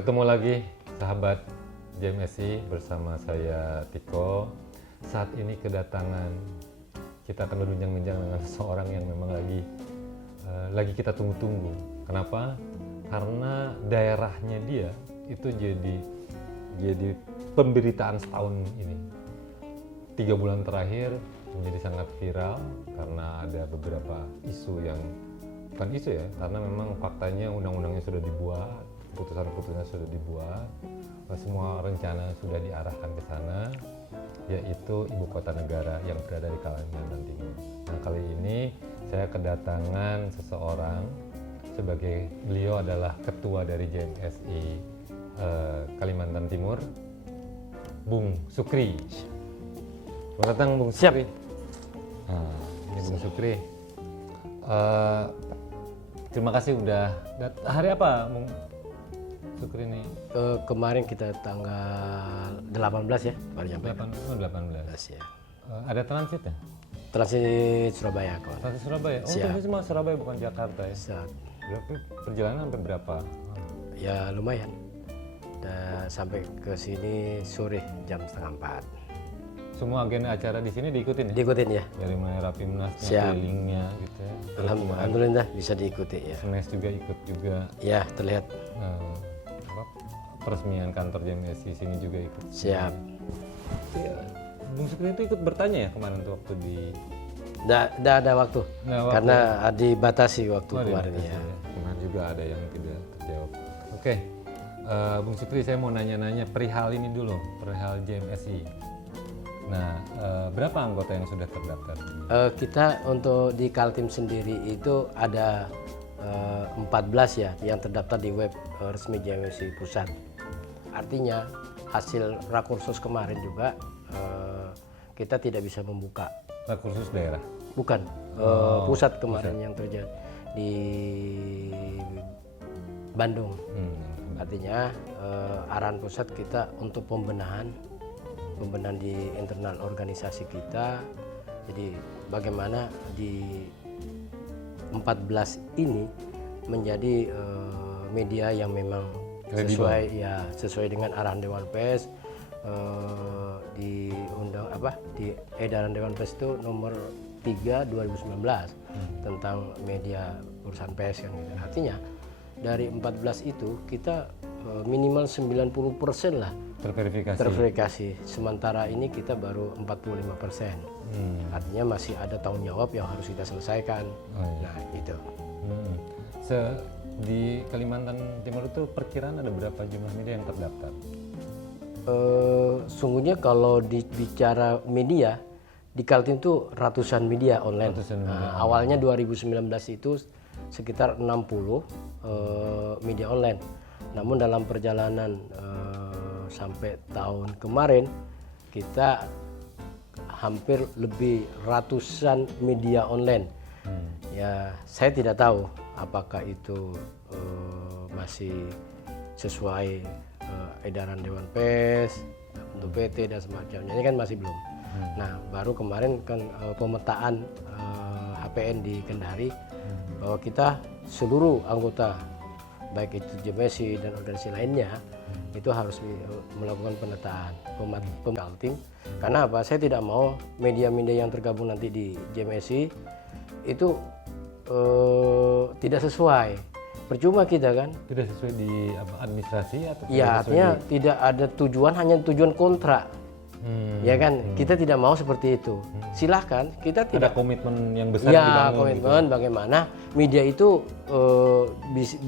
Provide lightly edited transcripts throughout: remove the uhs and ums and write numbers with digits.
Ketemu lagi sahabat JMSI bersama saya Tiko. Saat ini kedatangan, kita akan berbincang-bincang dengan seseorang yang memang lagi kita tunggu-tunggu. Kenapa? Karena daerahnya dia itu jadi pemberitaan setahun ini. 3 bulan terakhir menjadi sangat viral karena ada beberapa isu yang bukan isu ya, karena memang faktanya undang-undangnya sudah dibuat, putusan-putusannya sudah dibuat, semua rencana sudah diarahkan ke sana, yaitu ibu kota negara yang berada di Kalimantan Timur. Nah, kali ini saya kedatangan seseorang, sebagai beliau adalah ketua dari JMSI Kalimantan Timur, Bung Sukri. Selamat datang Bung Sukri. Nah, ini Bung Sukri. Terima kasih udah hari apa Bung Sukri ini? Kemarin kita tanggal 18 ya, baru nyampe. 18 ya. Ada transit ya? Transit Surabaya kawan. Transit Surabaya? Oh, Siap. transit cuma Surabaya bukan Jakarta ya? Siap. Berarti perjalanan sampai berapa? Ya lumayan. Dan sampai ke sini sore jam 3:30. Semua agenda acara di sini diikutin ya? Diikutin ya. Dari mulai Rapimnasnya, Siap. kelilingnya gitu ya. Alhamdulillah bisa diikuti ya. SMES juga ikut juga. Ya terlihat. Peresmian kantor JMSI sini juga ikut. Siap. Ya, Bung Sukri itu ikut bertanya ya kemarin tuh waktu di... Nggak ada waktu. Karena dibatasi waktu kemarin ya. Kemarin juga ada yang tidak terjawab. Oke, Bung Sukri saya mau nanya-nanya perihal ini dulu, perihal JMSI. Nah, berapa anggota yang sudah terdaftar? Kita untuk di Kaltim sendiri itu ada 14 ya yang terdaftar di web resmi JMSI Pusat. Artinya hasil rakursus kemarin juga kita tidak bisa membuka. Rakursus daerah? Bukan, pusat kemarin yang terjadi di Bandung. Artinya arahan pusat kita untuk pembenahan di internal organisasi kita. Jadi bagaimana di 14 ini menjadi media yang memang sesuai dengan arahan Dewan Pers, di edaran Dewan Pers itu nomor 3 2019 tentang media urusan pers kan gitu. Artinya dari 14 itu kita minimal 90% lah terverifikasi. Sementara ini kita baru 45%. Artinya masih ada tanggung jawab yang harus kita selesaikan. Nah itu. Di Kalimantan Timur itu perkiraan ada berapa jumlah media yang terdaftar? Sungguhnya kalau bicara media di Kaltim itu ratusan media online. Awalnya 2019 itu sekitar 60 media online. Namun dalam perjalanan sampai tahun kemarin kita hampir lebih ratusan media online. Ya saya tidak tahu apakah itu masih sesuai edaran Dewan Pers untuk PT dan semacamnya, ini kan masih belum. Nah baru kemarin kan pemetaan HPN di Kendari bahwa kita seluruh anggota baik itu JMSI dan organisasi lainnya itu harus melakukan pemetaan Kaltim. Karena apa? Saya tidak mau media-media yang tergabung nanti di JMSI itu tidak sesuai. Percuma kita kan? Tidak sesuai di administrasi atau? Ya artinya tidak ada tujuan, hanya tujuan kontrak. Ya kan? Kita tidak mau seperti itu. Silahkan kita tidak. Ada komitmen yang besar. Ya komitmen gitu. Bagaimana media itu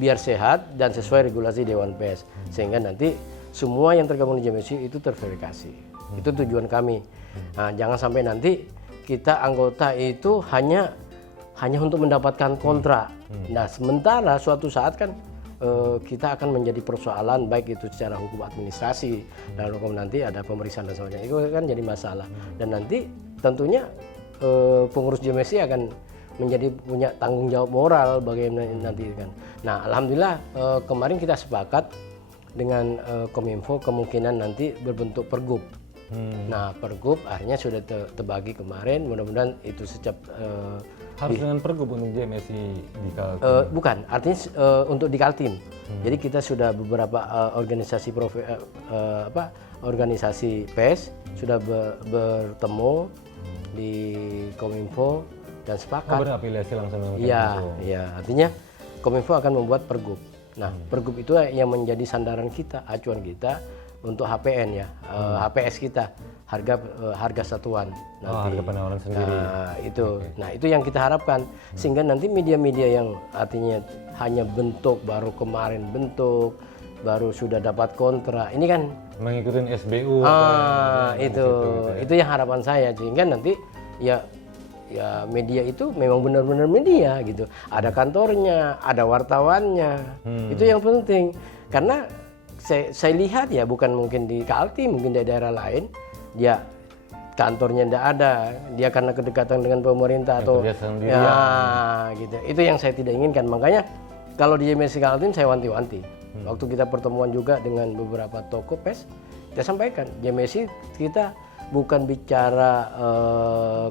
biar sehat dan sesuai regulasi Dewan Pers, sehingga nanti semua yang tergabung di JMSI itu terverifikasi. Itu tujuan kami. Nah, jangan sampai nanti kita anggota itu hanya untuk mendapatkan kontrak. Nah, sementara suatu saat kan kita akan menjadi persoalan baik itu secara hukum administrasi dan hukum nanti ada pemeriksaan dan sebagainya. Itu kan jadi masalah. Dan nanti tentunya pengurus JMSI akan menjadi punya tanggung jawab moral bagaimana nanti kan. Nah, alhamdulillah kemarin kita sepakat dengan Kominfo kemungkinan nanti berbentuk pergub. Nah, pergub akhirnya sudah terbagi kemarin. Mudah-mudahan itu Harus dengan pergub untuk JMSI di Kaltim. bukan, artinya untuk di Kaltim. Jadi kita sudah beberapa organisasi PES sudah bertemu di Kominfo dan sepakat. Berafiliasi langsung dengan Iya, Kominfo. iya. Artinya Kominfo akan membuat pergub. Nah, pergub itu yang menjadi sandaran kita, acuan kita untuk HPN ya, HPS kita, harga satuan. Harga penawaran sendiri. Nah, itu. Nah, itu yang kita harapkan sehingga nanti media-media yang artinya hanya bentuk baru kemarin bentuk baru sudah dapat kontrak. Ini kan Mengikuti SBU. itu yang harapan saya sehingga nanti ya media itu memang benar-benar media gitu. Ada kantornya, ada wartawannya. Itu yang penting. Karena saya lihat ya bukan mungkin di Kaltim, mungkin di daerah lain dia kantornya tidak ada, dia karena kedekatan dengan pemerintah atau ya gitu. Itu yang saya tidak inginkan. Makanya kalau di JMSI Kaltim saya wanti-wanti. Waktu kita pertemuan juga dengan beberapa toko PES, kita sampaikan JMSI kita bukan bicara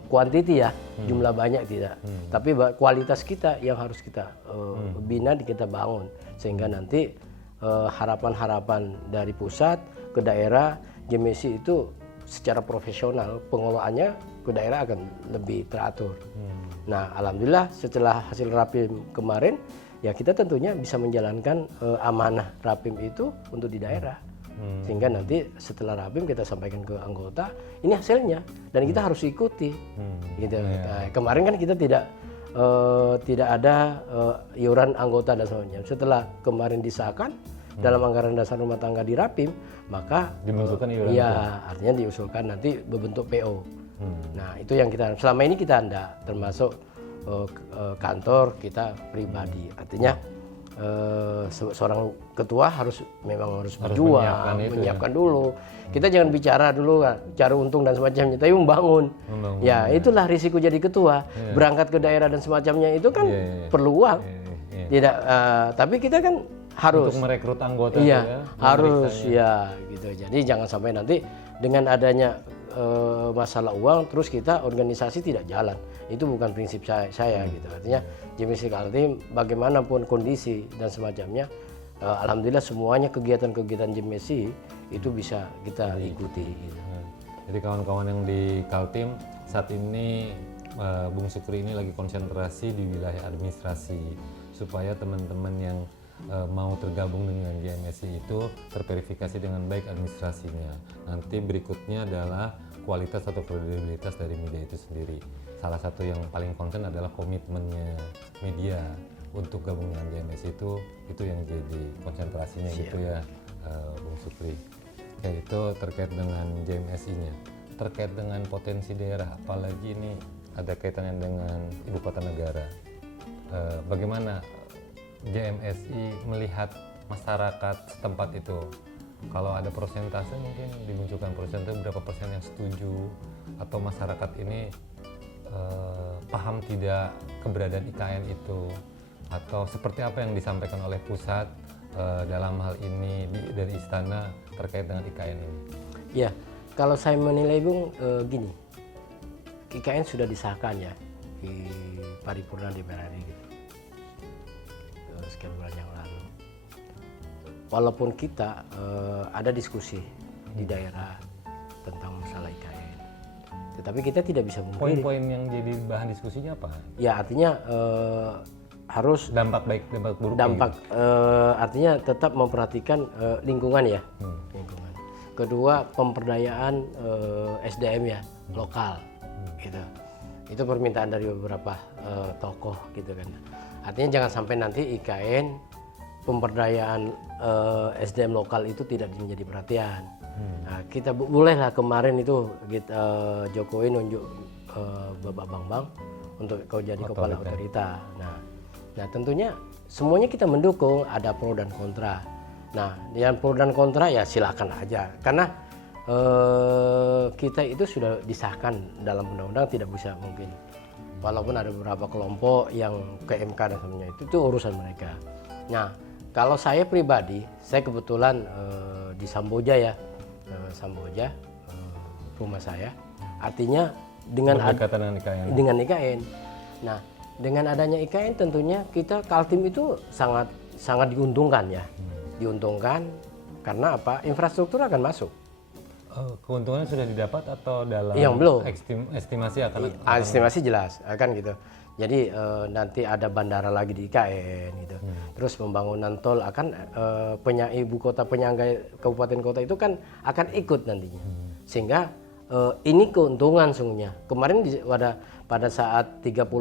kuantiti ya, jumlah banyak tidak, tapi kualitas kita yang harus kita bina, kita bangun sehingga nanti harapan-harapan dari pusat ke daerah JMSI itu secara profesional pengelolaannya ke daerah akan lebih teratur. Nah, alhamdulillah setelah hasil Rapim kemarin ya kita tentunya bisa menjalankan amanah Rapim itu untuk di daerah. Sehingga nanti setelah Rapim kita sampaikan ke anggota, ini hasilnya dan kita harus ikuti. Gitu. Nah, kemarin kan kita tidak ada iuran anggota dan sebagainya. Setelah kemarin disahkan dalam anggaran dasar rumah tangga di Rapim, maka diusulkan iuran. Iya, artinya diusulkan nanti berbentuk PO. Nah, itu yang kita selama ini kita enggak, termasuk kantor kita pribadi. Artinya seorang ketua memang harus berjuang, menyiapkan dulu. Kita jangan bicara dulu cari untung dan semacamnya, tapi membangun. Ya, itulah risiko jadi ketua. Berangkat ke daerah dan semacamnya itu kan perlu uang. Tidak, tapi kita kan harus untuk merekrut anggota. Iya, harus ya gitu. Jadi jangan sampai nanti dengan adanya masalah uang terus kita organisasi tidak jalan. Itu bukan prinsip saya gitu. Artinya JMSI Kaltim bagaimanapun kondisi dan semacamnya, alhamdulillah semuanya kegiatan-kegiatan JMSI itu bisa kita ikuti. Gitu. Jadi kawan-kawan yang di Kaltim saat ini Bung Sukri ini lagi konsentrasi di wilayah administrasi supaya teman-teman yang mau tergabung dengan JMSI itu terverifikasi dengan baik administrasinya. Nanti berikutnya adalah kualitas atau kredibilitas dari media itu sendiri. Salah satu yang paling concern adalah komitmennya media untuk gabung dengan JMSI itu yang jadi konsentrasinya. Siap. Gitu ya Bung Sukri. Oke, itu terkait dengan JMSI-nya. Terkait dengan potensi daerah, apalagi ini ada kaitannya dengan ibu kota negara. Bagaimana JMSI melihat masyarakat setempat itu? Kalau ada persentase mungkin dimunculkan persentase berapa persen yang setuju atau masyarakat ini paham tidak keberadaan IKN itu, atau seperti apa yang disampaikan oleh pusat dalam hal ini dari istana terkait dengan IKN ini? Ya, kalau saya menilai Bung gini, IKN sudah disahkan ya di paripurna DPR RI gitu. Sekian bulan yang lalu. Walaupun kita ada diskusi di daerah tentang masalah IKN, tetapi kita tidak bisa memungkiri. Poin-poin yang jadi bahan diskusinya apa? Ya artinya harus dampak baik, dampak buruk. Artinya tetap memperhatikan lingkungan ya, lingkungan. Kedua pemberdayaan SDM ya, lokal, gitu. Itu permintaan dari beberapa tokoh gitu kan. Artinya jangan sampai nanti IKN pemberdayaan SDM lokal itu tidak menjadi perhatian. Nah, kita bolehlah kemarin itu Jokowi nunjuk Bapak Bambang untuk kau jadi kepala otorita. Nah tentunya semuanya kita mendukung, ada pro dan kontra. Nah yang pro dan kontra ya silakan aja, karena kita itu sudah disahkan dalam undang-undang, tidak bisa mungkin. Walaupun ada beberapa kelompok yang ke MK dan sebagainya, itu urusan mereka. Nah, kalau saya pribadi, saya kebetulan di Samboja ya, Samboja rumah saya. Artinya dengan berdekatan dengan IKN. dengan IKN. Nah, dengan adanya IKN tentunya kita Kaltim itu sangat diuntungkan ya. Diuntungkan karena apa? Infrastruktur akan masuk. Keuntungannya sudah didapat atau dalam Yang belum. Estimasi akan Estimasi jelas akan gitu. Jadi nanti ada bandara lagi di IKN gitu. Terus pembangunan tol akan ibu kota penyangga kabupaten kota itu kan akan ikut nantinya. Sehingga ini keuntungan sungguhnya. Kemarin pada saat 34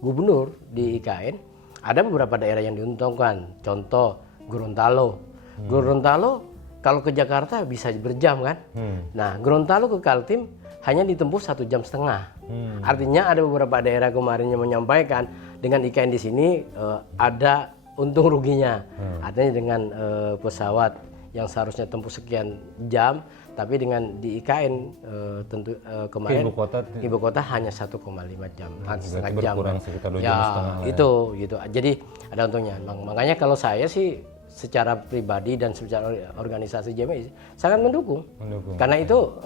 gubernur di IKN ada beberapa daerah yang diuntungkan. Contoh Gorontalo. Gorontalo kalau ke Jakarta bisa berjam kan. Nah, Gorontalo ke Kaltim hanya ditempuh 1,5 jam. Artinya ada beberapa daerah kemarin yang menyampaikan dengan IKN di sini ada untung ruginya. Artinya dengan pesawat yang seharusnya tempuh sekian jam, tapi dengan di IKN tentu kemarin ibu kota hanya 1,5 jam, setengah jam. Berkurang sekitar 2,5 ya, jam. Itu gitu. Jadi ada untungnya. Makanya kalau saya sih secara pribadi dan secara organisasi JMSI sangat mendukung. Karena itu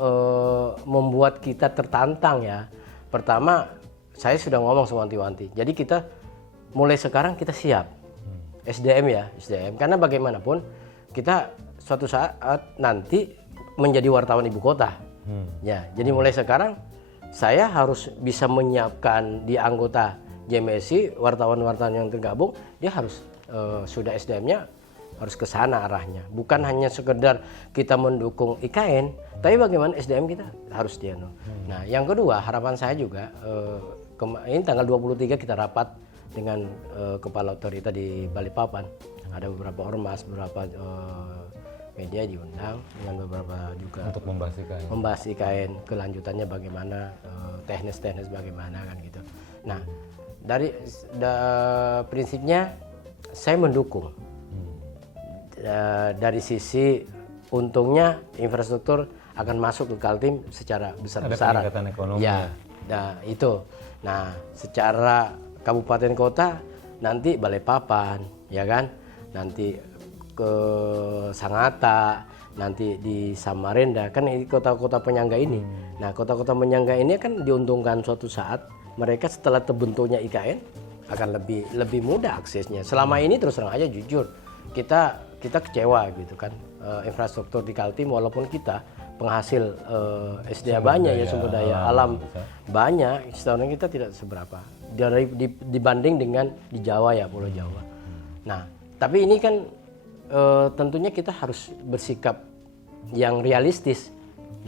membuat kita tertantang ya. Pertama, saya sudah ngomong sama wanti-wanti. Jadi kita mulai sekarang kita siap. SDM ya, SDM. Karena bagaimanapun kita suatu saat nanti menjadi wartawan ibu kota. Ya, jadi mulai sekarang saya harus bisa menyiapkan di anggota JMSI wartawan-wartawan yang tergabung, dia harus sudah SDM-nya harus ke sana arahnya. Bukan hanya sekedar kita mendukung IKN, tapi bagaimana SDM kita harus dia. Nah, yang kedua harapan saya juga ini tanggal 23 kita rapat dengan kepala otorita di Balikpapan. Ada beberapa ormas, beberapa media diundang dengan beberapa juga untuk membahas IKN kelanjutannya bagaimana, teknis bagaimana kan gitu. Nah, prinsipnya saya mendukung. Dari sisi untungnya infrastruktur akan masuk ke Kaltim secara besar-besaran. Ada peningkatan ekonomi. Ya, nah itu. Nah, secara kabupaten kota nanti Balikpapan, ya kan? Nanti ke Sangatta, nanti di Samarinda, kan ini kota-kota penyangga ini. Nah, kota-kota penyangga ini kan diuntungkan suatu saat mereka setelah terbentuknya IKN akan lebih mudah aksesnya. Selama ini terus terang aja jujur kita kecewa gitu kan, infrastruktur di Kaltim walaupun kita penghasil SDA banyak ya, sumber daya alam banyak, setahun kita tidak seberapa dibanding dengan di Jawa ya, Pulau Jawa. Nah, tapi ini kan tentunya kita harus bersikap yang realistis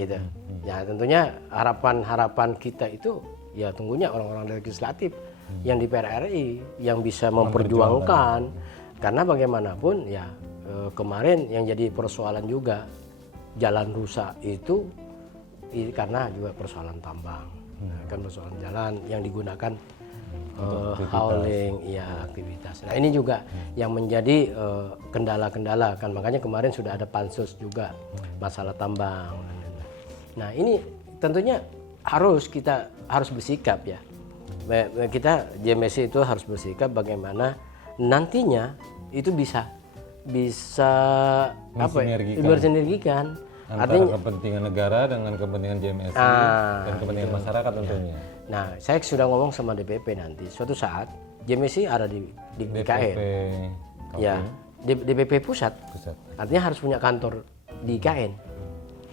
gitu. Ya tentunya harapan kita itu ya tunggunya orang-orang legislatif yang di PRRI yang bisa memperjuangkan, karena bagaimanapun ya kemarin yang jadi persoalan juga jalan rusak itu karena juga persoalan tambang, kan persoalan jalan yang digunakan hauling, ya aktivitas. Nah ini juga yang menjadi kendala-kendala kan, makanya kemarin sudah ada pansus juga masalah tambang. Nah ini tentunya kita harus bersikap ya. Kita JMSI itu harus bersikap bagaimana nantinya itu bisa bersinergikan antara artinya, kepentingan negara dengan kepentingan JMSI dan kepentingan masyarakat tentunya. Nah, saya sudah ngomong sama DPP nanti suatu saat JMSI ada di IKN. Ya, DPP pusat. Artinya harus punya kantor di IKN.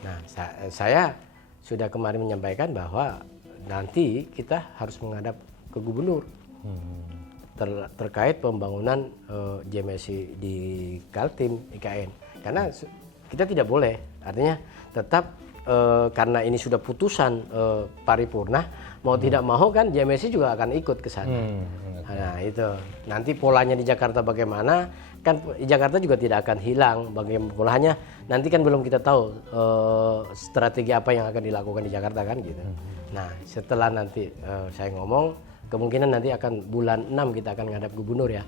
Nah, saya sudah kemarin menyampaikan bahwa nanti kita harus menghadap ke gubernur terkait pembangunan JMSI di Kaltim IKN, karena kita tidak boleh, artinya tetap karena ini sudah putusan paripurna, mau tidak mau kan JMSI juga akan ikut ke sana. Nah itu nanti polanya di Jakarta bagaimana, kan di Jakarta juga tidak akan hilang bagaimana polanya, nanti kan belum kita tahu strategi apa yang akan dilakukan di Jakarta kan gitu. Nah setelah nanti saya ngomong, kemungkinan nanti akan bulan 6 kita akan menghadap gubernur ya,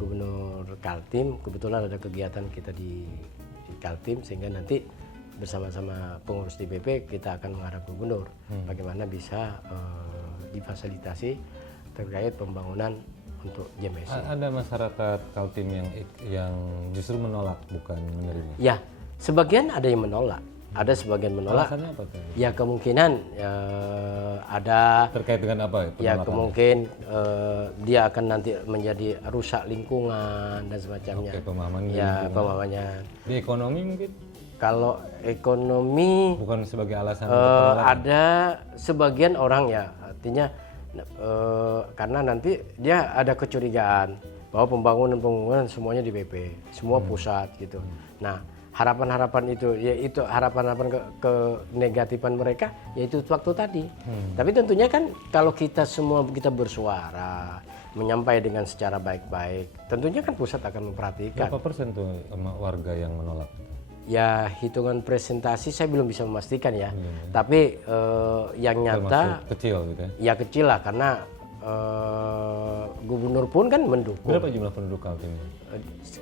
gubernur Kaltim. Kebetulan ada kegiatan kita di Kaltim, sehingga nanti bersama-sama pengurus DPP kita akan menghadap gubernur bagaimana bisa difasilitasi terkait pembangunan untuk JMSI. Ada masyarakat Kaltim yang justru menolak bukan menerima? Ya, sebagian ada yang menolak. ada sebagian menolak. Alasannya apa tuh? Ya kemungkinan ada Terkait dengan apa? ya penolakan? kemungkin dia akan nanti menjadi rusak lingkungan dan semacamnya. Oke, pemahaman di Ya lingkungan. pemahamannya. Di ekonomi mungkin Kalau ekonomi bukan sebagai alasan untuk penolakan. ada sebagian orang ya, artinya karena nanti dia ada kecurigaan bahwa pembangunan semuanya di BP, semua pusat gitu. Nah, harapan-harapan itu, ya itu harapan-harapan ke negatifan mereka, yaitu waktu tadi. Tapi tentunya kan kalau kita semua kita bersuara, menyampaikan dengan secara baik-baik, tentunya kan pusat akan memperhatikan. Berapa persen tuh warga yang menolak? Ya hitungan presentasi saya belum bisa memastikan ya, tapi yang nyata Termasuk kecil gitu ya. ya kecil lah karena gubernur pun kan mendukung. Berapa jumlah penduduk Kaltimnya?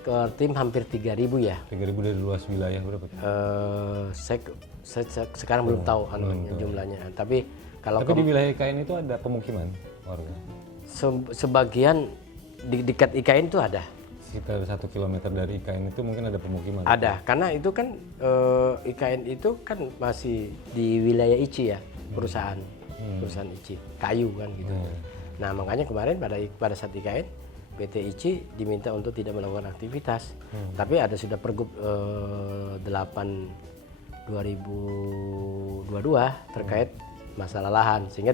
Kaltim hampir 3.000 ya. 3.000 dari luas wilayah berapa? Saya sekarang belum tahu jumlahnya. Tapi kalau Tapi di wilayah IKN itu ada pemukiman warga? sebagian di dekat IKN itu ada. Sekitar 1 kilometer dari IKN itu mungkin ada pemukiman? Ada, karena itu kan IKN itu kan masih di wilayah ICI ya, perusahaan ICI, kayu kan gitu. Nah makanya kemarin pada saat IKN, PT ICI diminta untuk tidak melakukan aktivitas, tapi ada sudah Pergub 8 2022 terkait masalah lahan, sehingga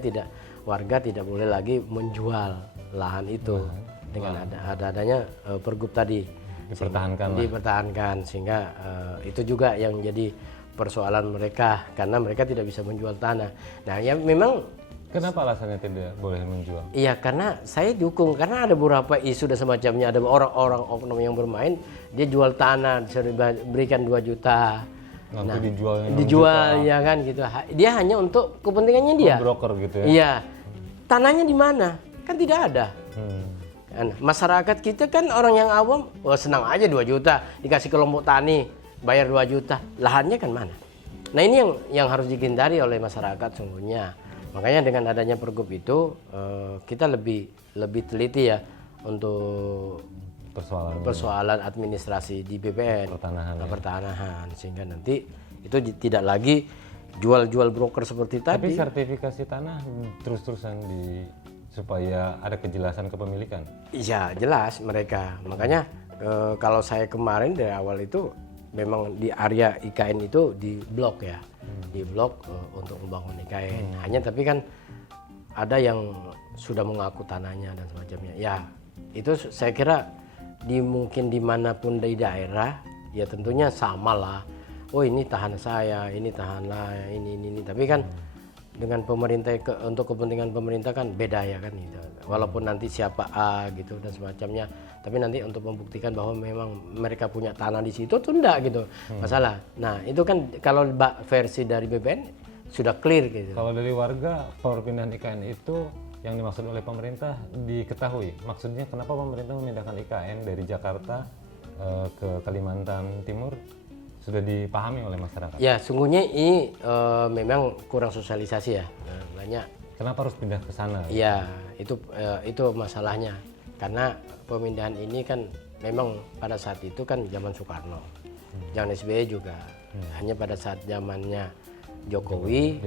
warga tidak boleh lagi menjual lahan itu. Dengan adanya Pergub tadi dipertahankan sehingga itu juga yang jadi persoalan mereka karena mereka tidak bisa menjual tanah. Nah ya memang kenapa alasannya tidak boleh menjual? iya karena saya dukung karena ada beberapa isu dan semacamnya, ada orang-orang oknum yang bermain dia jual tanah berikan 2 juta. Nanti dijual ya kan gitu. Dia hanya untuk kepentingannya dia. Broker gitu ya. Iya. Tanahnya di mana? Kan tidak ada. Masyarakat kita kan orang yang awam, senang aja 2 juta dikasih kelompok tani, bayar 2 juta, lahannya kan mana? Nah ini yang harus dihindari oleh masyarakat sungguhnya. Makanya dengan adanya Pergub itu kita lebih teliti ya untuk persoalan administrasi di BPN, pertanahan, sehingga nanti itu tidak lagi jual-jual broker seperti tadi. Tapi sertifikasi tanah terus-terusan supaya ada kejelasan kepemilikan. Iya jelas mereka. Makanya kalau saya kemarin dari awal itu memang di area IKN itu di blok ya, di blok untuk membangun IKN. Hanya tapi kan ada yang sudah mengaku tanahnya dan semacamnya. Ya itu saya kira mungkin dimanapun di daerah ya tentunya sama lah. Oh ini tahan saya, ini tahan lah, ini. Tapi kan dengan pemerintah untuk kepentingan pemerintah kan beda ya kan gitu. Walaupun nanti siapa A gitu dan semacamnya, tapi nanti untuk membuktikan bahwa memang mereka punya tanah di situ tuh enggak gitu masalah. Nah itu kan kalau versi dari BPN sudah clear gitu. Kalau dari warga perpindahan IKN itu yang dimaksud oleh pemerintah diketahui. Maksudnya kenapa pemerintah memindahkan IKN dari Jakarta ke Kalimantan Timur? Sudah dipahami oleh masyarakat? Ya, sungguhnya ini memang kurang sosialisasi ya. Banyak. Kenapa harus pindah ke sana? Iya, itu masalahnya. Karena pemindahan ini kan memang pada saat itu kan zaman Soekarno, zaman SBY juga. Hanya pada saat zamannya Jokowi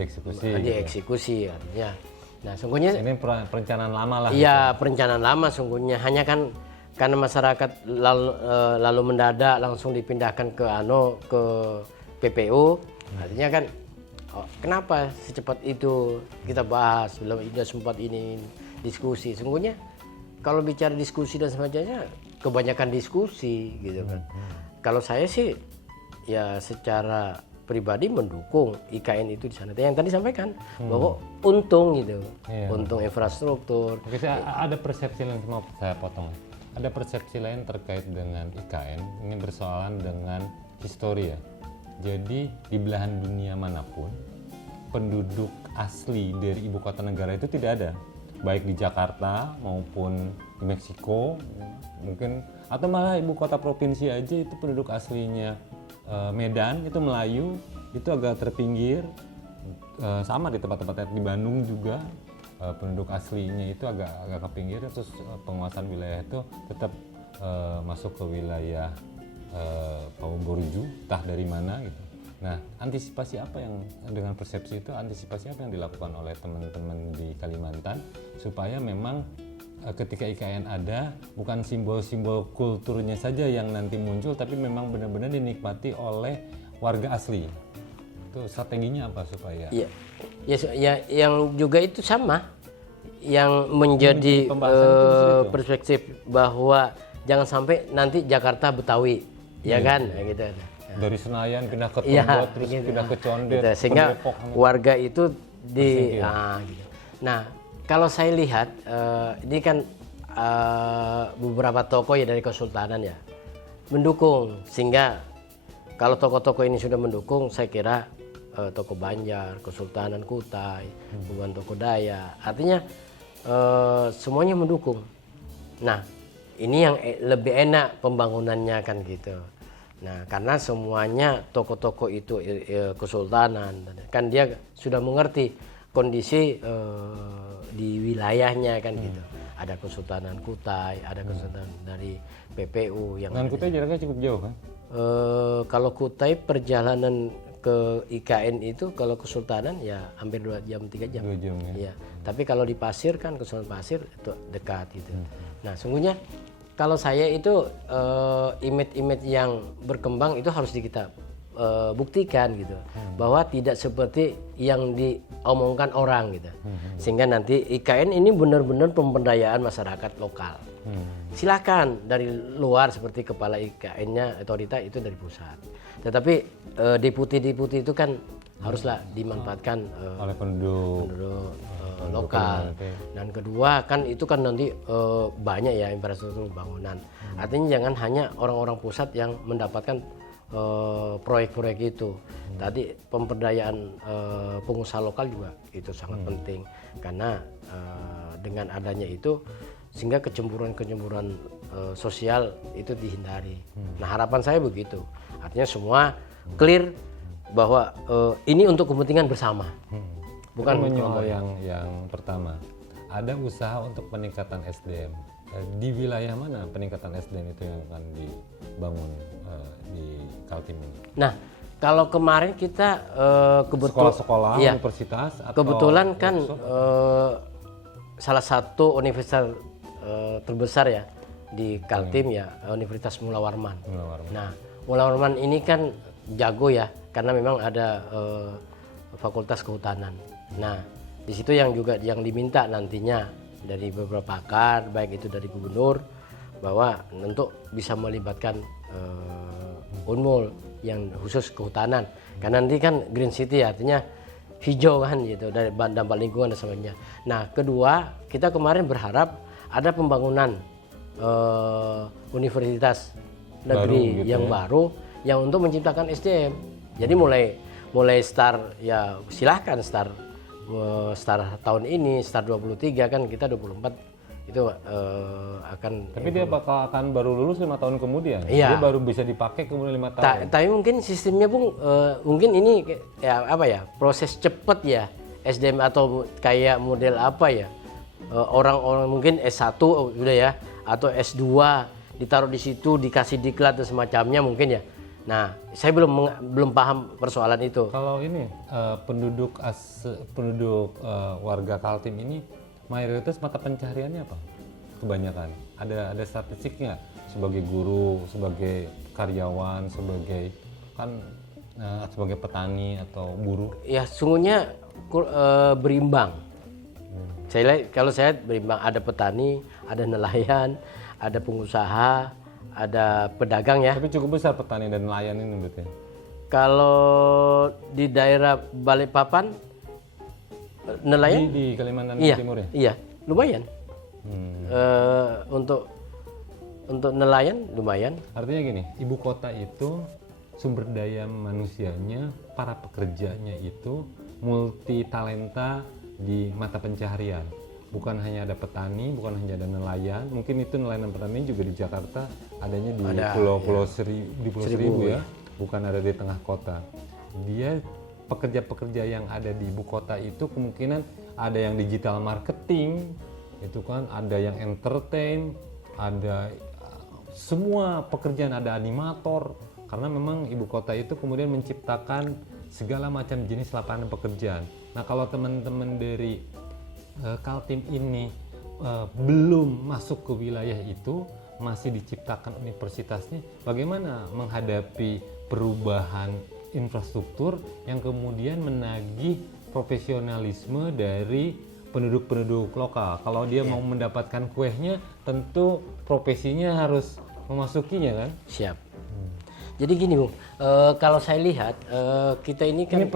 dieksekusi artinya. Nah, sungguhnya ini perencanaan lama lah. Iya, perencanaan lama sungguhnya. Hanya kan karena masyarakat lalu mendadak langsung dipindahkan ke PPU, artinya kan kenapa secepat itu kita bahas, belum sudah sempat ini diskusi. Sungguhnya kalau bicara diskusi dan semacamnya kebanyakan diskusi gitu kan. Kalau saya sih ya secara pribadi mendukung IKN itu di sana. Yang tadi sampaikan bahwa untung gitu, untung infrastruktur. Oke, ada persepsi lain, mau saya potong. Ada persepsi lain terkait dengan IKN, ini bersoalan dengan histori ya. Jadi di belahan dunia manapun, penduduk asli dari ibu kota negara itu tidak ada. Baik di Jakarta maupun di Meksiko, mungkin atau malah ibu kota provinsi aja itu penduduk aslinya Medan, itu Melayu, itu agak terpinggir. Sama di tempat-tempat di Bandung juga. Penduduk aslinya itu agak ke pinggir, terus penguasaan wilayah itu tetap masuk ke wilayah kaum Borju, entah dari mana gitu. Nah, antisipasi apa yang dengan persepsi itu, antisipasi apa yang dilakukan oleh teman-teman di Kalimantan supaya memang ketika IKN ada, bukan simbol-simbol kulturnya saja yang nanti muncul, tapi memang benar-benar dinikmati oleh warga asli. Itu strateginya apa supaya? Iya, ya, yang juga itu sama, yang menjadi perspektif bahwa jangan sampai nanti Jakarta Betawi, ya kan, gitu. Dari Senayan pindah ke Iya, Tondok, terus gitu. pindah ke Condet, Gitu. Sehingga ke Depok. warga itu Tersingkir. gitu. Nah, kalau saya lihat ini kan beberapa tokoh ya dari Kesultanan ya mendukung, sehingga kalau tokoh-tokoh ini sudah mendukung, saya kira tokoh Banjar, Kesultanan Kutai, Hubungan Tokoh Daya, artinya semuanya mendukung. Nah, ini yang lebih enak pembangunannya kan gitu. Nah, karena semuanya tokoh-tokoh itu Kesultanan, kan dia sudah mengerti kondisi di wilayahnya kan gitu. Ada Kesultanan Kutai, ada Kesultanan dari PPU yang. Dan Kutai jaraknya cukup jauh kan? Kalau Kutai perjalanan ke IKN itu, kalau Kesultanan ya hampir 2 jam 3 jam. 2 jam ya. Iya. Tapi kalau di Pasir kan, Kesultanan Pasir itu dekat gitu. Nah, sungguhnya kalau saya itu image-image yang berkembang itu harus kita buktikan gitu, bahwa tidak seperti yang diomongkan orang gitu. Sehingga nanti IKN ini benar-benar pemberdayaan masyarakat lokal. Silakan dari luar seperti kepala IKN-nya otorita itu dari pusat. Tetapi deputi-deputi itu kan haruslah dimanfaatkan Oleh penduduk lokal. Dan kedua kan itu kan nanti banyak ya infrastruktur bangunan. Artinya jangan hanya orang-orang pusat yang mendapatkan proyek-proyek itu. Tadi pemberdayaan pengusaha lokal juga itu sangat penting, karena dengan adanya itu sehingga kecemburuan-kecemburuan sosial itu dihindari. Nah, harapan saya begitu. Artinya semua clear bahwa ini untuk kepentingan bersama. Bukan menyoal yang pertama, ada usaha untuk peningkatan SDM. Di wilayah mana peningkatan SDM itu yang akan dibangun di Kaltim ini? Nah, kalau kemarin kita sekolah-sekolah, iya, universitas, atau kebetulan kan salah satu universitas terbesar ya di Kaltim ya, Universitas Mula Warman. Nah, Mula Warman ini kan jago ya, karena memang ada Fakultas Kehutanan. Nah, di situ yang juga yang diminta nantinya dari beberapa pakar, baik itu dari gubernur, bahwa untuk bisa melibatkan Unmul yang khusus kehutanan. Karena nanti kan Green City artinya hijau kan gitu, dari dampak lingkungan dan sebagainya. Nah, kedua, kita kemarin berharap ada pembangunan universitas negeri gitu yang baru yang untuk menciptakan SDM. Jadi mulai start ya silahkan start tahun ini, start 23 kan, kita 24 itu akan. Tapi dia akan baru lulus 5 tahun kemudian. Iya. Dia baru bisa dipakai kemudian 5 tahun. Tapi mungkin sistemnya Bung, mungkin ini ya apa ya, proses cepat ya SDM, atau kayak model apa ya, orang-orang mungkin S1 udah ya, atau S2 ditaruh di situ, dikasih diklat dan semacamnya mungkin ya. Nah, saya belum paham persoalan itu. Kalau ini penduduk warga Kaltim ini mayoritas mata pencahariannya apa? Kebanyakan ada statistik nggak? Sebagai guru, sebagai karyawan, sebagai petani atau buruh? Ya, sungguhnya berimbang. Saya lihat, kalau saya berimbang, ada petani, ada nelayan, ada pengusaha, ada pedagang ya. Tapi cukup besar petani dan nelayan ini berarti. Kalau di daerah Balikpapan, nelayan di Kalimantan iya, Timur ya? Iya, lumayan. Untuk nelayan lumayan. Artinya gini, ibu kota itu sumber daya manusianya, para pekerjanya itu multi talenta di mata pencaharian. Bukan hanya ada petani, bukan hanya ada nelayan. Mungkin itu nelayan dan petani juga di Jakarta adanya di pulau-pulau di Pulau Seribu ya, bukan ada di tengah kota. Dia pekerja-pekerja yang ada di ibu kota itu kemungkinan ada yang digital marketing, itu kan, ada yang entertain, ada semua pekerjaan, ada animator, karena memang ibu kota itu kemudian menciptakan segala macam jenis lapangan pekerjaan. Nah, kalau teman-teman dari Kaltim ini belum masuk ke wilayah itu, masih diciptakan universitasnya, bagaimana menghadapi perubahan infrastruktur yang kemudian menagih profesionalisme dari penduduk-penduduk lokal. Kalau dia mau mendapatkan kuehnya, tentu profesinya harus memasukinya kan? Siap. Jadi gini Bung, kalau saya lihat kita ini kan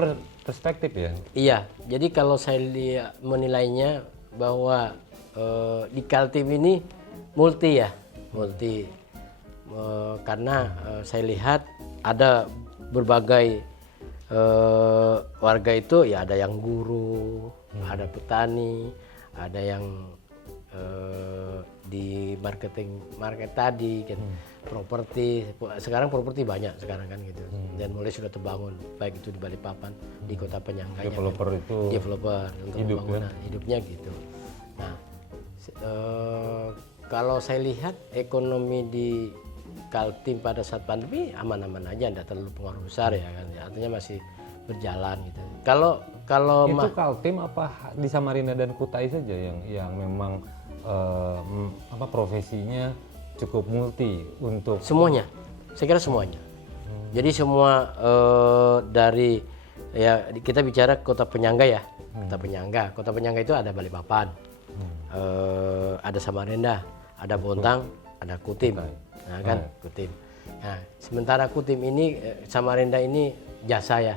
perspektif ya? Iya, jadi kalau saya menilainya bahwa di Kaltim ini multi karena saya lihat ada berbagai warga itu ya, ada yang guru, ada petani, ada yang di market tadi kan, properti. Sekarang properti banyak sekarang kan gitu, dan mulai sudah terbangun baik itu di Balikpapan, di kota penyangganya developer kan. itu Developer untuk hidup, pembangunan hidupnya gitu. Nah kalau saya lihat ekonomi di Kaltim pada saat pandemi aman-aman aja, tidak terlalu pengaruh besar ya kan, artinya masih berjalan gitu. Kalau itu Kaltim apa di Samarinda dan Kutai saja yang memang profesinya cukup multi untuk semuanya, saya kira semuanya. Jadi semua dari ya kita bicara kota penyangga ya, kota penyangga itu ada Balikpapan, ada Samarinda, ada Bontang, ada Kutim, nah kan Kutim. Nah sementara Kutim ini Samarinda ini jasa ya,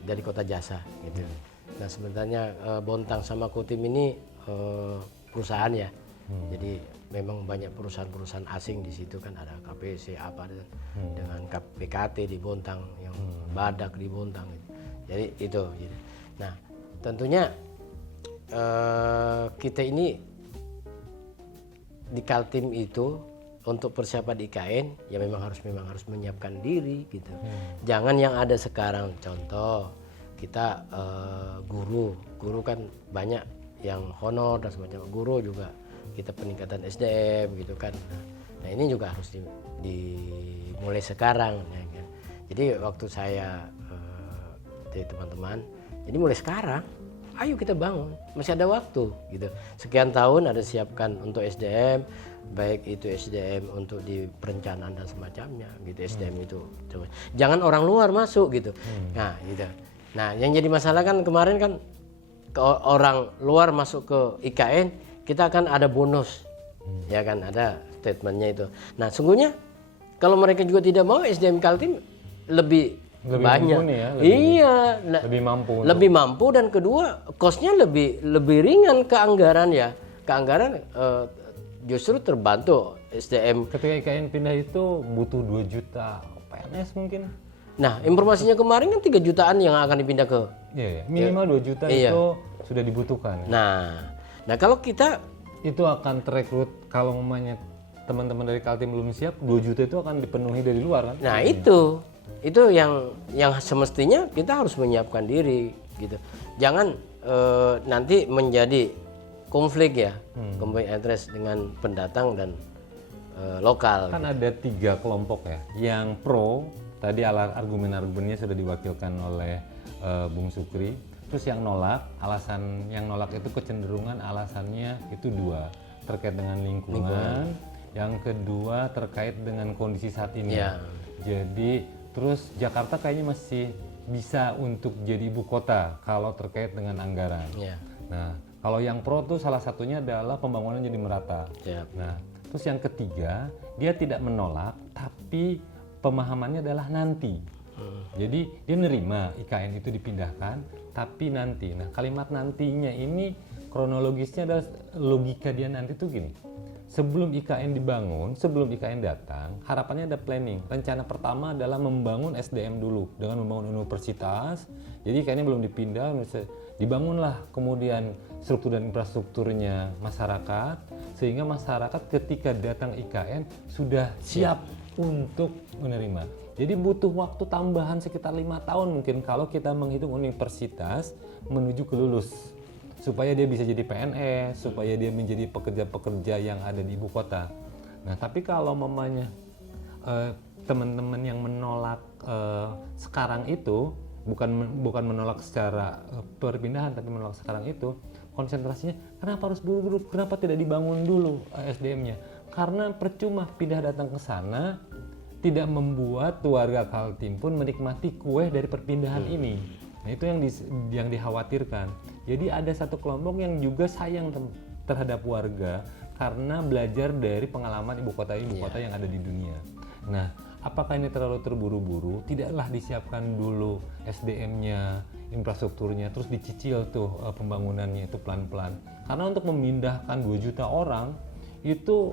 dari kota jasa gitu. Nah sebenarnya Bontang sama Kutim ini perusahaan ya, jadi memang banyak perusahaan-perusahaan asing di situ kan, ada KPC apa dengan PKT di Bontang, yang Badak di Bontang gitu. Jadi itu gitu. Nah tentunya kita ini di Kaltim itu untuk persiapan IKN ya memang harus menyiapkan diri gitu. Jangan yang ada sekarang, contoh kita guru kan banyak yang honor dan semacam, guru juga kita peningkatan SDM gitu kan. Nah ini juga harus dimulai sekarang ya kan. Jadi waktu saya dari teman-teman, jadi mulai sekarang ayo kita bangun, masih ada waktu gitu. Sekian tahun ada siapkan untuk SDM, baik itu SDM untuk di perencanaan dan semacamnya gitu. SDM itu jangan orang luar masuk gitu. Nah gitu. Nah yang jadi masalah kan kemarin kan orang luar masuk ke IKN, kita akan ada bonus, ya kan, ada statementnya itu. Nah sungguhnya kalau mereka juga tidak mau, SDM Kaltim lebih banyak, ya, lebih mampu, dan kedua kosnya lebih ringan ke anggaran ya, justru terbantu SDM. Ketika IKN pindah itu butuh 2 juta PNS mungkin. Nah informasinya kemarin kan 3 jutaan yang akan dipindah ke. Iya, minimal 2 juta itu sudah dibutuhkan. Nah kalau kita itu akan terekrut, kalau namanya teman-teman dari Kaltim belum siap, 2 juta itu akan dipenuhi dari luar kan? Nah itu yang semestinya kita harus menyiapkan diri gitu. Jangan nanti menjadi konflik ya, konflik interest dengan pendatang dan lokal. Kan ada 3 kelompok ya, yang pro tadi argumen-argumennya sudah diwakilkan oleh Bung Sukri. Terus yang nolak, yang nolak itu kecenderungan alasannya itu 2, terkait dengan lingkungan. Yang kedua terkait dengan kondisi saat ini. Ya. Jadi terus Jakarta kayaknya masih bisa untuk jadi ibu kota kalau terkait dengan anggaran. Ya. Nah kalau yang pro tuh salah satunya adalah pembangunan jadi merata. Ya. Nah terus yang ketiga, dia tidak menolak tapi pemahamannya adalah nanti. Jadi dia menerima IKN itu dipindahkan, tapi nanti. Nah kalimat nantinya ini kronologisnya adalah logika dia nanti tuh gini. Sebelum IKN dibangun, sebelum IKN datang, harapannya ada planning. Rencana pertama adalah membangun SDM dulu dengan membangun universitas. Jadi IKN belum dipindah, dibangunlah kemudian struktur dan infrastrukturnya masyarakat, sehingga masyarakat ketika datang IKN sudah siap untuk menerima. Jadi butuh waktu tambahan sekitar 5 tahun mungkin kalau kita menghitung universitas menuju ke lulus, supaya dia bisa jadi PNS, supaya dia menjadi pekerja-pekerja yang ada di ibu kota. Nah tapi kalau mamanya teman-teman yang menolak sekarang itu bukan menolak secara perpindahan, tapi menolak sekarang itu konsentrasinya kenapa harus buru-buru, kenapa tidak dibangun dulu SDM-nya? Karena percuma pindah datang ke sana tidak membuat warga Kaltim pun menikmati kue dari perpindahan ini. Nah, itu yang dikhawatirkan. Jadi ada satu kelompok yang juga sayang terhadap warga karena belajar dari pengalaman ibu kota yang ada di dunia. Nah, apakah ini terlalu terburu-buru? Tidaklah disiapkan dulu SDM-nya, infrastrukturnya, terus dicicil tuh pembangunannya itu pelan-pelan. Karena untuk memindahkan 2 juta orang itu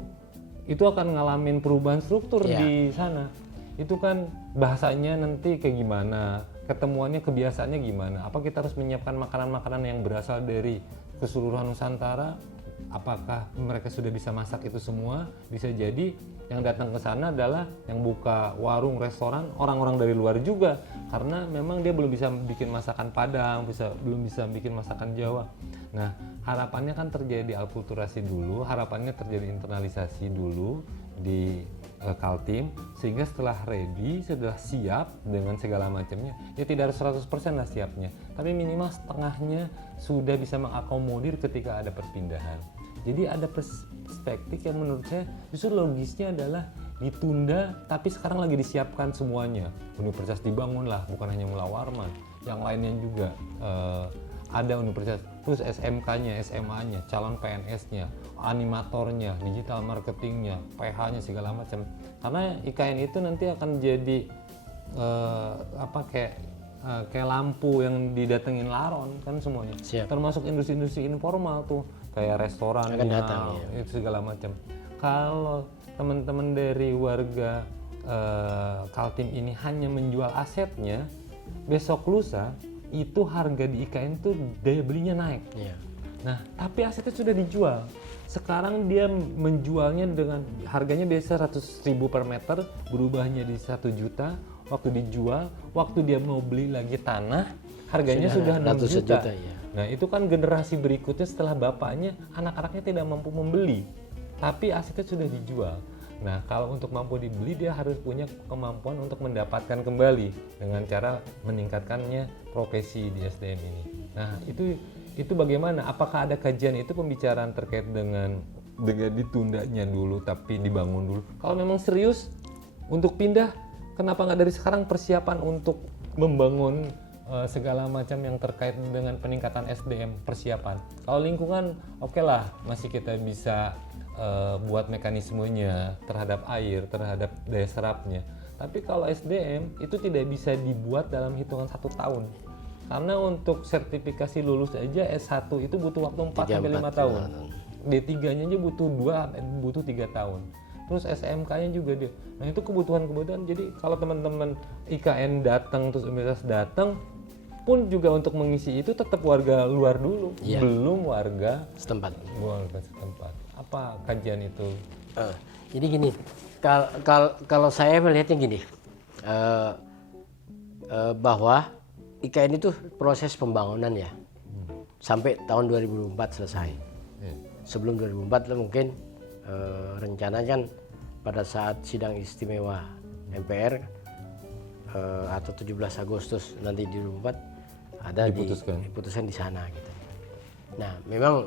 akan ngalamin perubahan struktur di sana. Itu kan bahasanya nanti kayak gimana, ketemuannya, kebiasaannya gimana. Apa kita harus menyiapkan makanan-makanan yang berasal dari keseluruhan Nusantara? Apakah mereka sudah bisa masak itu semua? Bisa jadi yang datang ke sana adalah yang buka warung, restoran, orang-orang dari luar juga, karena memang dia belum bisa bikin masakan Padang, belum bisa bikin masakan Jawa. Nah, harapannya kan terjadi alkulturasi dulu, harapannya terjadi internalisasi dulu di Kaltim, sehingga setelah ready, setelah siap dengan segala macamnya, ya tidak harus 100% lah siapnya, tapi minimal setengahnya sudah bisa mengakomodir ketika ada perpindahan. Jadi ada perspektif yang menurut saya justru logisnya adalah ditunda, tapi sekarang lagi disiapkan semuanya. Universitas dibangun lah, bukan hanya Mula Warman, yang lainnya juga ada universitas, terus SMK-nya, SMA-nya, calon PNS-nya, animatornya, digital marketingnya, PH-nya segala macam. Karena IKN itu nanti akan jadi kayak lampu yang didatengin laron kan semuanya. Siap. Termasuk industri-industri informal tuh kayak restorannya, itu segala macam. Kalau teman-teman dari warga Kaltim ini hanya menjual asetnya, besok lusa itu harga di IKN tuh daya belinya naik. Nah, tapi asetnya sudah dijual. Sekarang dia menjualnya dengan harganya biasa 100.000 per meter, berubahnya di 1 juta. Waktu dijual, waktu dia mau beli lagi tanah, harganya sudah 6 juta. Nah, itu kan generasi berikutnya setelah bapaknya, anak-anaknya tidak mampu membeli, tapi asetnya sudah dijual. Nah, kalau untuk mampu dibeli, dia harus punya kemampuan untuk mendapatkan kembali dengan cara meningkatkannya profesi di SDM ini. Nah, itu bagaimana? Apakah ada kajian itu, pembicaraan terkait dengan ditundanya dulu tapi dibangun dulu? Kalau memang serius untuk pindah, kenapa nggak dari sekarang persiapan untuk membangun segala macam yang terkait dengan peningkatan SDM, persiapan? Kalau lingkungan, oke lah, masih kita bisa buat mekanismenya terhadap air, terhadap daya serapnya. Tapi kalau SDM itu tidak bisa dibuat dalam hitungan 1 tahun. Karena untuk sertifikasi lulus aja S1 itu butuh waktu 4-5 tahun. D3-nya aja butuh 3 tahun. Terus SMK-nya juga dia. Nah, itu kebutuhan. Jadi kalau teman-teman IKN datang, terus universitas datang, pun juga untuk mengisi itu tetap warga luar dulu, belum warga setempat. Apa kajian itu? Jadi gini, kalau saya melihatnya gini, bahwa IKN itu proses pembangunan ya, sampai tahun 2004 selesai. Sebelum 2004 mungkin rencana kan pada saat sidang istimewa MPR atau 17 Agustus nanti di 2004 ada diputuskan di sana gitu. Nah, memang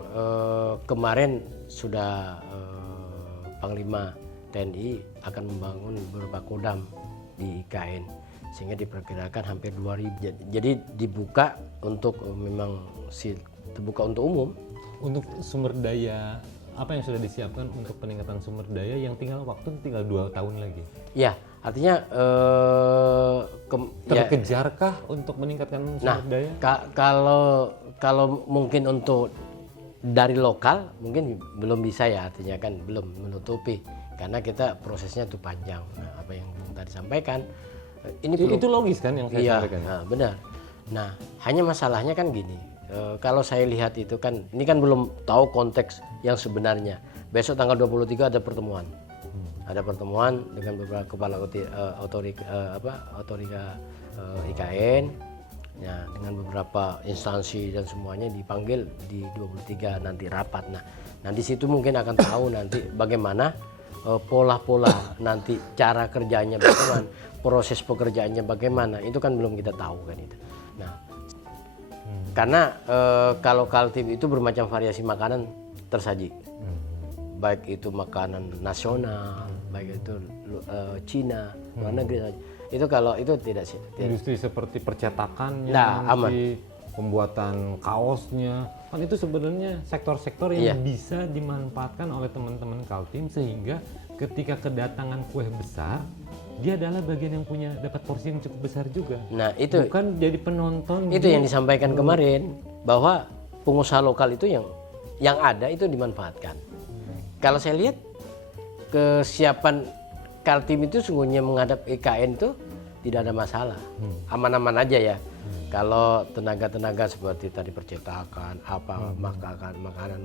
kemarin sudah Panglima TNI akan membangun beberapa kodam di IKN, sehingga diperkirakan hampir 2.000. Jadi dibuka untuk memang terbuka untuk umum. Untuk sumber daya apa yang sudah disiapkan untuk peningkatan sumber daya yang tinggal 2 tahun lagi? Ya, artinya terkejarkah untuk meningkatkan sumber daya? Kalau mungkin untuk dari lokal mungkin belum bisa ya, artinya kan belum menutupi karena kita prosesnya itu panjang. Nah, apa yang tadi sampaikan itu logis kan yang saya sampaikan. Nah, benar. Nah, hanya masalahnya kan gini. Kalau saya lihat itu kan ini kan belum tahu konteks yang sebenarnya. Besok tanggal 23 ada pertemuan. Ada pertemuan dengan beberapa kepala otorita IKN, ya, dengan beberapa instansi dan semuanya dipanggil di 23 nanti rapat. Nah di situ mungkin akan tahu nanti bagaimana pola-pola nanti cara kerjanya bagaimana, proses pekerjaannya bagaimana, itu kan belum kita tahu kan itu. Nah, karena kalau Kaltim itu bermacam variasi makanan tersaji, baik itu makanan nasional, baik itu Cina, luar negeri saja. Itu kalau itu tidak sih. Industri seperti percetakannya, Nah, aman. pembuatan kaosnya, kan itu sebenarnya sektor-sektor yang bisa dimanfaatkan oleh teman-teman Kaltim, sehingga ketika kedatangan kue besar, dia adalah bagian yang punya dapat porsi yang cukup besar juga. Nah, itu bukan jadi penonton. itu yang disampaikan kemarin, bahwa pengusaha lokal itu yang ada itu dimanfaatkan. Kalau saya lihat kesiapan Kaltim itu sungguhnya menghadap IKN itu tidak ada masalah, aman-aman aja ya. Kalau tenaga-tenaga seperti tadi percetakan, makanan,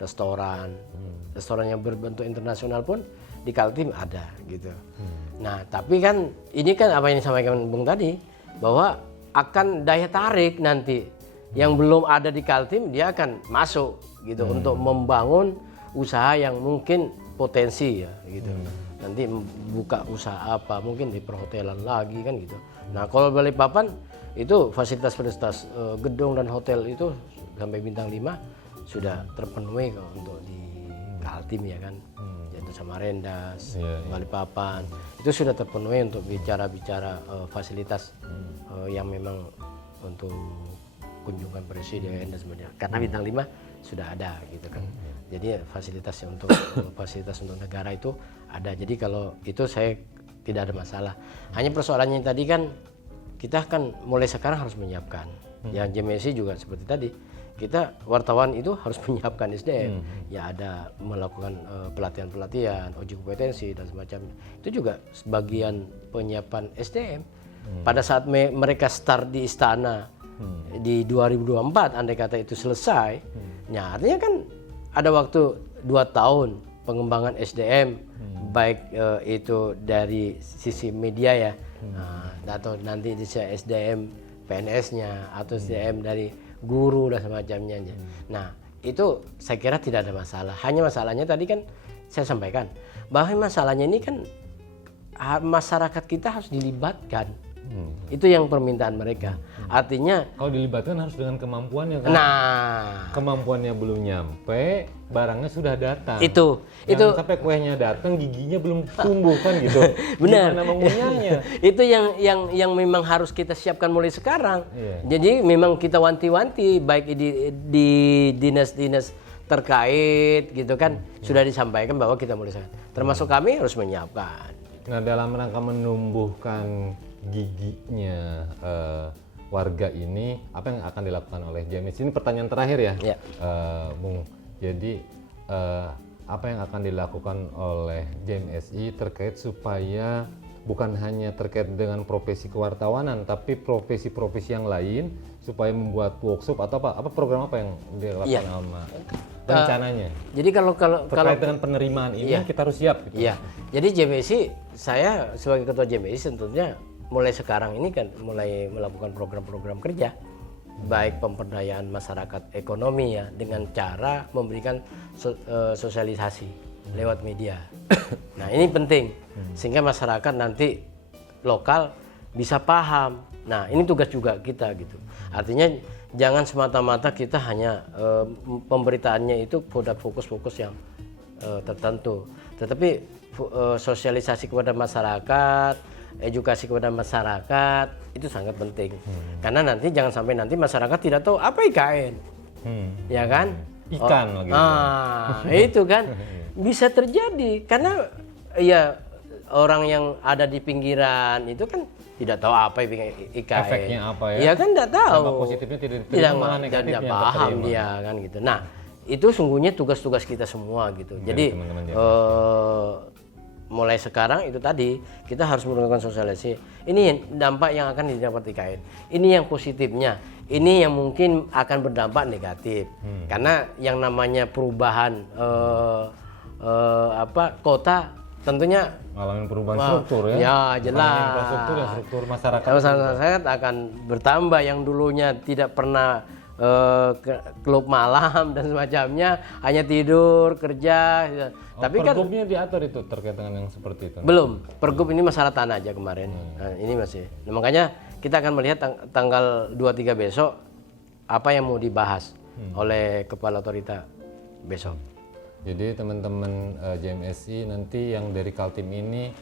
restoran yang berbentuk internasional pun di Kaltim ada gitu. Nah, tapi kan ini kan apa yang disampaikan Bung tadi, bahwa akan daya tarik nanti yang belum ada di Kaltim, dia akan masuk gitu untuk membangun usaha yang mungkin potensi ya gitu. Nanti buka usaha apa, mungkin di perhotelan lagi kan gitu. Nah, kalau Balikpapan itu fasilitas-fasilitas gedung dan hotel itu sampai bintang 5 sudah terpenuhi kok untuk di Kaltim ya kan. Yaitu Samarindas, Balikpapan itu sudah terpenuhi untuk bicara-bicara fasilitas yang memang untuk kunjungan presiden dan sebagainya. Karena bintang 5 sudah ada gitu kan. Jadi fasilitas untuk negara itu ada. Jadi kalau itu saya tidak ada masalah. Hanya persoalannya tadi kan kita kan mulai sekarang harus menyiapkan. Yang JMSI juga seperti tadi, kita wartawan itu harus menyiapkan SDM. Ya ada melakukan pelatihan-pelatihan, uji kompetensi dan semacamnya. Itu juga sebagian penyiapan SDM. Pada saat mereka start di istana di 2024, andai kata itu selesai, ya artinya kan ada waktu 2 tahun pengembangan SDM, baik itu dari sisi media ya, atau nanti di sisi SDM PNS-nya atau SDM dari guru dan semacamnya. Nah, itu saya kira tidak ada masalah. Hanya masalahnya tadi kan saya sampaikan bahwa masalahnya ini kan masyarakat kita harus dilibatkan. Itu yang permintaan mereka. Artinya kalau dilibatkan harus dengan kemampuannya kan. Nah, kemampuannya belum nyampe, barangnya sudah datang. Itu sampai kuenya datang, giginya belum tumbuh kan gitu. Benar. Gimana mengunyahnya? Itu yang memang harus kita siapkan mulai sekarang. Jadi memang kita wanti-wanti baik di dinas-dinas terkait gitu kan, sudah disampaikan bahwa kita mulai sekarang. Termasuk kami harus menyiapkan. Nah, dalam rangka menumbuhkan giginya warga ini, apa yang akan dilakukan oleh JMSI? Ini pertanyaan terakhir ya, Bung. Jadi apa yang akan dilakukan oleh JMSI terkait supaya bukan hanya terkait dengan profesi kewartawanan, tapi profesi-profesi yang lain, supaya membuat workshop atau apa program apa yang dilakukan sama rencananya? Jadi kalau terkait dengan penerimaan ini kita harus siap. Gitu. Iya. Jadi JMSI, saya sebagai ketua JMSI tentunya mulai sekarang ini kan mulai melakukan program-program kerja, baik pemberdayaan masyarakat ekonomi ya, dengan cara memberikan sosialisasi lewat media. Nah, ini penting sehingga masyarakat nanti lokal bisa paham. Nah, ini tugas juga kita gitu. Artinya jangan semata-mata kita hanya pemberitaannya itu pada fokus-fokus yang tertentu, tetapi sosialisasi kepada masyarakat, edukasi kepada masyarakat itu sangat penting. Karena nanti jangan sampai nanti masyarakat tidak tahu apa IKN, ya kan? Ikan gitu. Itu kan bisa terjadi karena ya orang yang ada di pinggiran itu kan tidak tahu apa IKN. Efeknya apa ya? Iya kan tidak tahu. Dampak positifnya tidak diterima, negatifnya tidak paham dia kan gitu. Nah, itu sungguhnya tugas-tugas kita semua gitu. Jadi mulai sekarang itu tadi kita harus melakukan sosialisasi. Ini dampak yang akan didapat IKN. Ini yang positifnya. Ini yang mungkin akan berdampak negatif. Karena yang namanya perubahan kota tentunya ngalamin perubahan struktur ya. Ya jelas. Infrastruktur dan struktur masyarakat. Masyarakat akan bertambah yang dulunya tidak pernah klub malam dan semacamnya, hanya tidur, kerja. Tapi kan pergubnya diatur itu terkait dengan yang seperti itu. belum. Pergub ini masalah tanah aja kemarin. Nah, ini masih. Nah, makanya kita akan melihat tanggal 23 besok apa yang mau dibahas oleh kepala otorita besok. Jadi teman-teman JMSI nanti yang dari Kaltim ini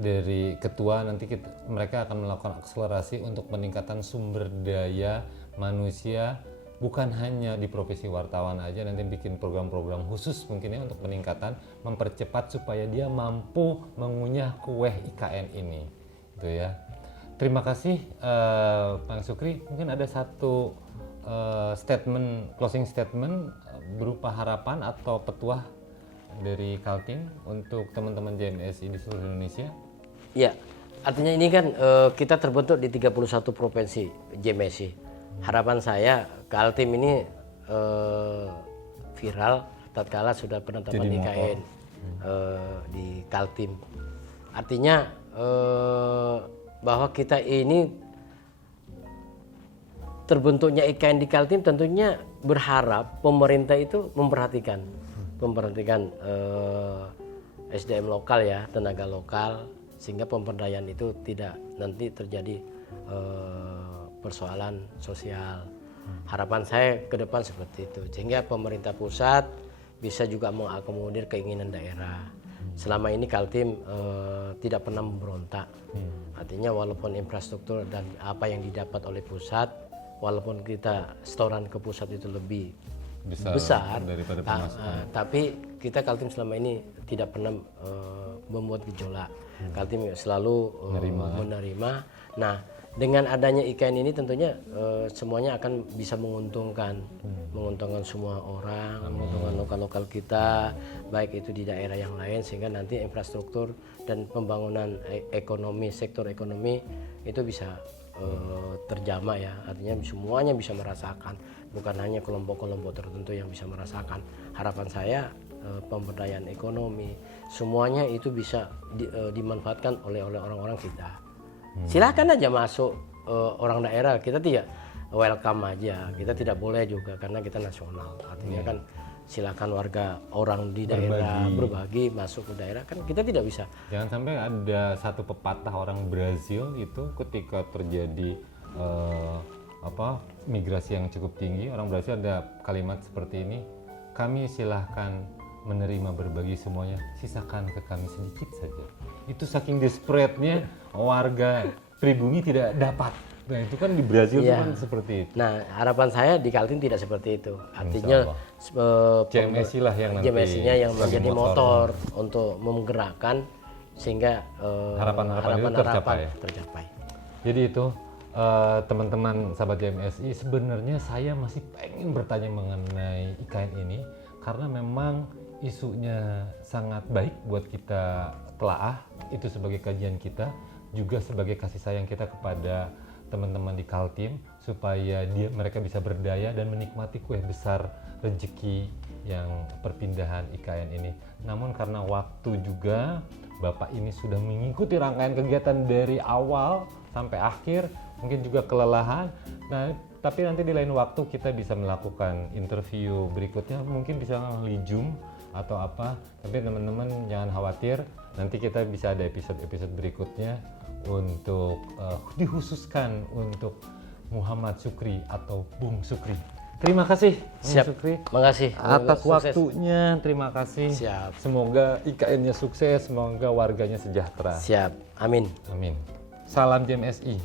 dari ketua nanti mereka akan melakukan akselerasi untuk peningkatan sumber daya manusia, bukan hanya di profesi wartawan aja, nanti bikin program-program khusus mungkin ya untuk peningkatan, mempercepat supaya dia mampu mengunyah kue IKN ini, gitu ya. Terima kasih Pak Sukri. Mungkin ada satu closing statement berupa harapan atau petuah dari Kaltim untuk teman-teman JMSI di seluruh Indonesia. Ya, artinya ini kan kita terbentuk di 31 provinsi JMSI. Harapan saya Kaltim ini viral tatkala sudah penetapan IKN di Kaltim. Artinya bahwa kita ini terbentuknya IKN di Kaltim tentunya berharap pemerintah itu memperhatikan SDM lokal ya, tenaga lokal, sehingga pemberdayaan itu tidak nanti terjadi persoalan sosial. Harapan saya ke depan seperti itu, sehingga pemerintah pusat bisa juga mengakomodir keinginan daerah. Selama ini Kaltim tidak pernah memberontak. Artinya walaupun infrastruktur dan apa yang didapat oleh pusat, walaupun kita setoran ke pusat itu lebih besar daripada tapi kita Kaltim selama ini tidak pernah membuat gejolak. Kaltim selalu menerima. Nah, dengan adanya IKN ini tentunya semuanya akan bisa menguntungkan semua orang, menguntungkan lokal-lokal kita, baik itu di daerah yang lain, sehingga nanti infrastruktur dan pembangunan sektor ekonomi itu bisa terjamah ya. Artinya semuanya bisa merasakan, bukan hanya kelompok-kelompok tertentu yang bisa merasakan. Harapan saya pemberdayaan ekonomi semuanya itu bisa dimanfaatkan oleh orang-orang kita. Silahkan aja masuk orang daerah, kita tidak welcome aja, kita tidak boleh juga karena kita nasional. Artinya kan silakan warga orang di daerah berbagi masuk ke daerah, kan kita tidak bisa. Jangan sampai ada satu pepatah orang Brazil itu ketika terjadi migrasi yang cukup tinggi, orang Brazil ada kalimat seperti ini, kami silahkan menerima berbagi semuanya, sisakan ke kami sedikit saja. Itu saking desperate-nya warga pribumi tidak dapat. Nah itu kan di Brazil itu kan seperti itu. Nah harapan saya di Kaltim tidak seperti itu. Artinya JMSI lah yang nanti JMSI-nya yang menjadi motor untuk menggerakkan sehingga harapan-harapan itu tercapai. Jadi itu teman-teman sahabat JMSI, sebenarnya saya masih pengen bertanya mengenai IKN ini karena memang isunya sangat baik buat kita telaah, itu sebagai kajian kita, juga sebagai kasih sayang kita kepada teman-teman di Kaltim supaya mereka bisa berdaya dan menikmati kue besar rezeki yang perpindahan IKN ini. Namun karena waktu juga, Bapak ini sudah mengikuti rangkaian kegiatan dari awal sampai akhir, mungkin juga kelelahan. Nah, tapi nanti di lain waktu kita bisa melakukan interview berikutnya, mungkin bisa melalui Zoom atau apa. Tapi teman-teman jangan khawatir, nanti kita bisa ada episode-episode berikutnya untuk dikhususkan untuk Muhammad Sukri atau Bung Sukri. Terima kasih Bung Sukri. Terima kasih atas waktunya. Terima kasih. Siap. Semoga IKN-nya sukses, semoga warganya sejahtera. Siap. Amin. Amin. Salam JMSI.